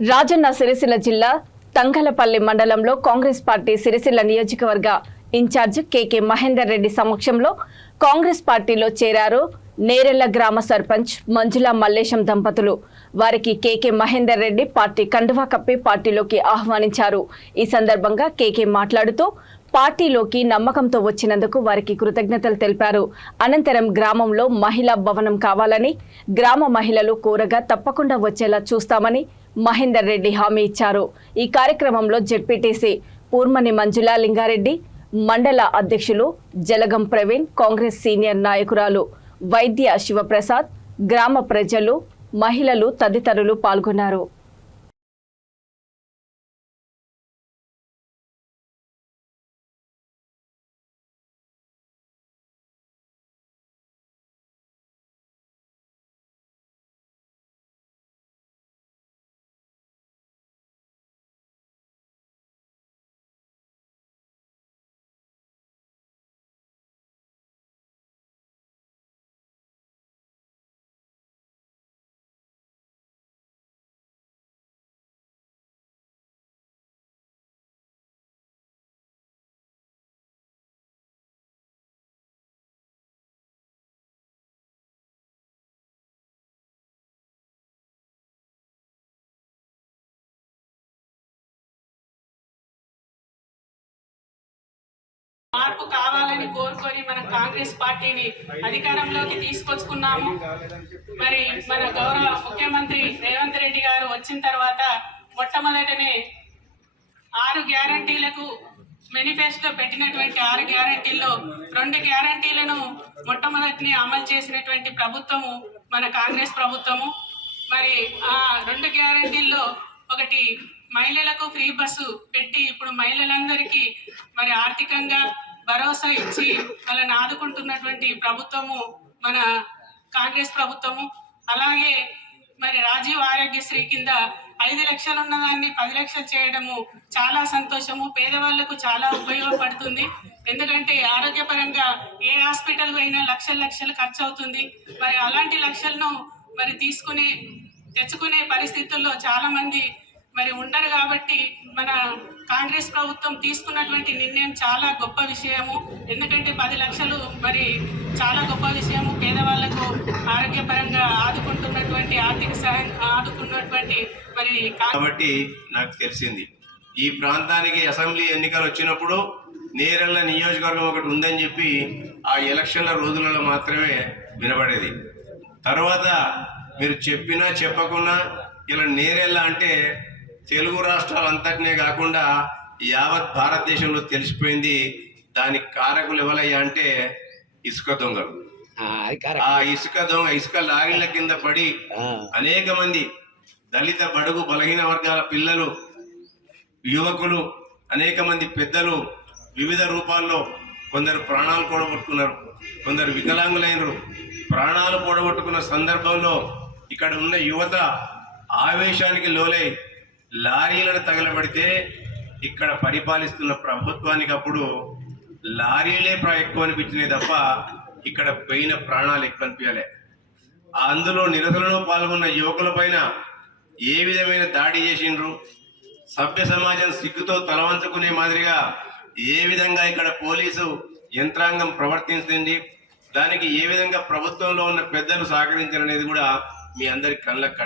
రాజన్న సిరిసిల్ల జిల్లా తంగలపల్లి మండలంలో కాంగ్రెస్ పార్టీ సిరిసిల్ల నియోజకవర్గ ఇన్ఛార్జ్ కెకే మహేందర్ రెడ్డి సమక్షంలో కాంగ్రెస్ పార్టీలో చేరారు నేరెళ్ళ గ్రామ సర్పంచ్ మంజుల మల్లేశం దంపతులు. వారికి కేకే మహేందర్ రెడ్డి పార్టీ కండువా కప్పి పార్టీలోకి ఆహ్వానించారు. ఈ సందర్భంగా కేకే మాట్లాడుతూ పార్టీలోకి నమ్మకంతో వచ్చినందుకు వారికి కృతజ్ఞతలు తెలిపారు. అనంతరం గ్రామంలో మహిళా భవనం కావాలని గ్రామ మహిళలు కోరగా తప్పకుండా వచ్చేలా చూస్తామని మహేందర్ రెడ్డి హామీ ఇచ్చారు. ఈ కార్యక్రమంలో జెడ్పీటీసీ పూర్మని మంజుల లింగారెడ్డి మండల అధ్యక్షులు జలగం ప్రవీణ్ కాంగ్రెస్ సీనియర్ నాయకురాలు వైద్య శివప్రసాద్ గ్రామ ప్రజలు మహిళలు తదితరులు పాల్గొన్నారు. మార్పు కావాలని కోరుకొని మన కాంగ్రెస్ పార్టీని అధికారంలోకి తీసుకొచ్చుకున్నాము. మరి మన గౌరవ ముఖ్యమంత్రి రేవంత్ రెడ్డి గారు వచ్చిన తర్వాత మొట్టమొదటనే ఆరు గ్యారంటీలకు మేనిఫెస్టో పెట్టినటువంటి ఆరు గ్యారంటీల్లో రెండు గ్యారంటీలను మొట్టమొదటిని అమలు చేసినటువంటి ప్రభుత్వము మన కాంగ్రెస్ ప్రభుత్వము. మరి ఆ రెండు గ్యారంటీల్లో ఒకటి మహిళలకు ఫ్రీ బస్సు పెట్టి ఇప్పుడు మహిళలందరికీ మరి ఆర్థికంగా భరోసా ఇచ్చి వాళ్ళని ఆదుకుంటున్నటువంటి ప్రభుత్వము మన కాంగ్రెస్ ప్రభుత్వము అలాగే మరి రాజీవ్ ఆరోగ్యశ్రీ కింద ఐదు లక్షలు ఉన్నదాన్ని పది లక్షలు చేయడము చాలా సంతోషము. పేదవాళ్ళకు చాలా ఉపయోగపడుతుంది. ఎందుకంటే ఆరోగ్యపరంగా ఏ హాస్పిటల్ పోయినా లక్షల లక్షలు ఖర్చు అవుతుంది మరి అలాంటి లక్షలను మరి తీసుకునే తెచ్చుకునే పరిస్థితుల్లో చాలా మంది మరి ఉండరు కాబట్టి మన కాంగ్రెస్ ప్రభుత్వం తీసుకున్నటువంటి నిర్ణయం చాలా గొప్ప విషయము. ఎందుకంటే పది లక్షలు మరి చాలా గొప్ప విషయము. పేదవాళ్ళకు ఆరోగ్యపరంగా ఆదుకుంటున్నటువంటి ఆర్థిక సహాయం ఆదుకున్నటువంటి మరి కాబట్టి నాకు తెలిసింది. ఈ ప్రాంతానికి అసెంబ్లీ ఎన్నికలు వచ్చినప్పుడు నేరెళ్ళ నియోజకవర్గం ఒకటి ఉందని చెప్పి ఆ ఎలక్షన్ల రోజులలో మాత్రమే వినబడేది. తర్వాత మీరు చెప్పినా చెప్పకున్నా ఇలా నేరెళ్ళ అంటే తెలుగు రాష్ట్రాలంతటినే కాకుండా యావత్ భారతదేశంలో తెలిసిపోయింది దానికి కారకులు ఎవరయ్యా అంటే ఇసుక దొంగలు. ఆ, ఇసుక దొంగ ఇసుక లారీల కింద పడి అనేక మంది దళిత బడుగు బలహీన వర్గాల పిల్లలు యువకులు అనేక మంది పెద్దలు వివిధ రూపాల్లో కొందరు ప్రాణాలు కూడగొట్టుకున్నారు కొందరు వికలాంగులైనరు. ప్రాణాలు కూడగొట్టుకున్న సందర్భంలో ఇక్కడ ఉన్న యువత ఆవేశానికి లోలై లారీలను తగలబెడితే ఇక్కడ పరిపాలిస్తున్న ప్రభుత్వానికి అప్పుడు లారీలే ఎక్కువ అనిపించినాయి తప్ప ఇక్కడ పోయిన ప్రాణాలు ఎక్కువ అనిపించలే అందులో నిరసనలో పాల్గొన్న యువకుల పైన ఏ విధమైన దాడి చేసిండ్రు? సభ్య సమాజం సిగ్గుతో తలవంచుకునే మాదిరిగా ఏ విధంగా ఇక్కడ పోలీసు యంత్రాంగం ప్రవర్తించింది? దానికి ఏ విధంగా ప్రభుత్వంలో ఉన్న పెద్దలు సహకరించారనేది కూడా మీ అందరి కళ్ళకు కట్ట